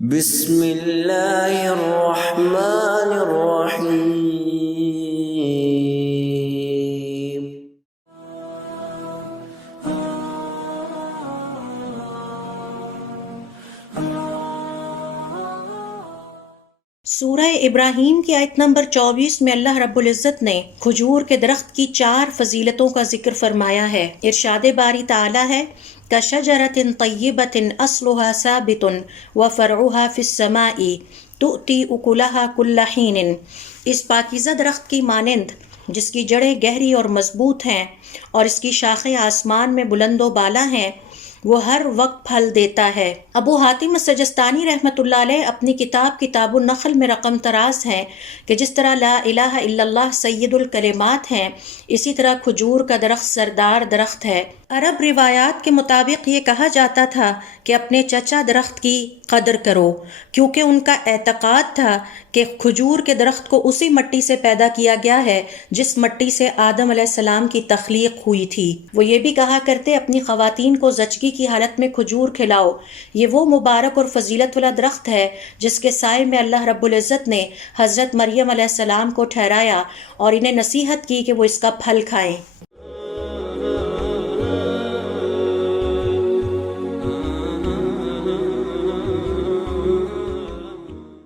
بسم اللہ الرحمن الرحیم۔ سورہ ابراہیم کی آیت نمبر 24 میں اللہ رب العزت نے کھجور کے درخت کی 4 فضیلتوں کا ذکر فرمایا ہے۔ ارشاد باری تعالی ہے کَشَجَرَةٍ طَيِّبَةٍ أَصْلُهَا ثَابِتٌ وَفَرْعُهَا فِي السَّمَاءِ تُؤْتِي أُكُلَهَا كُلَّ حِينٍ۔ اس پاکیزہ درخت کی مانند جس کی جڑیں گہری اور مضبوط ہیں اور اس کی شاخیں آسمان میں بلند و بالا ہیں، وہ ہر وقت پھل دیتا ہے۔ ابو حاتم السجستانی رحمۃ اللہ علیہ اپنی کتاب النخل میں رقم تراز ہیں کہ جس طرح لا الہ الا اللہ سید الکلمات ہیں، اسی طرح کھجور کا درخت سردار درخت ہے۔ عرب روایات کے مطابق یہ کہا جاتا تھا کہ اپنے چچا درخت کی قدر کرو، کیونکہ ان کا اعتقاد تھا کہ کھجور کے درخت کو اسی مٹی سے پیدا کیا گیا ہے جس مٹی سے آدم علیہ السلام کی تخلیق ہوئی تھی۔ وہ یہ بھی کہا کرتے اپنی خواتین کو زچگی کی حالت میں کھجور کھلاؤ، یہ وہ مبارک اور فضیلت والا درخت ہے جس کے سائے میں اللہ رب العزت نے حضرت مریم علیہ السلام کو ٹھہرایا اور انہیں نصیحت کی کہ وہ اس کا پھل کھائیں۔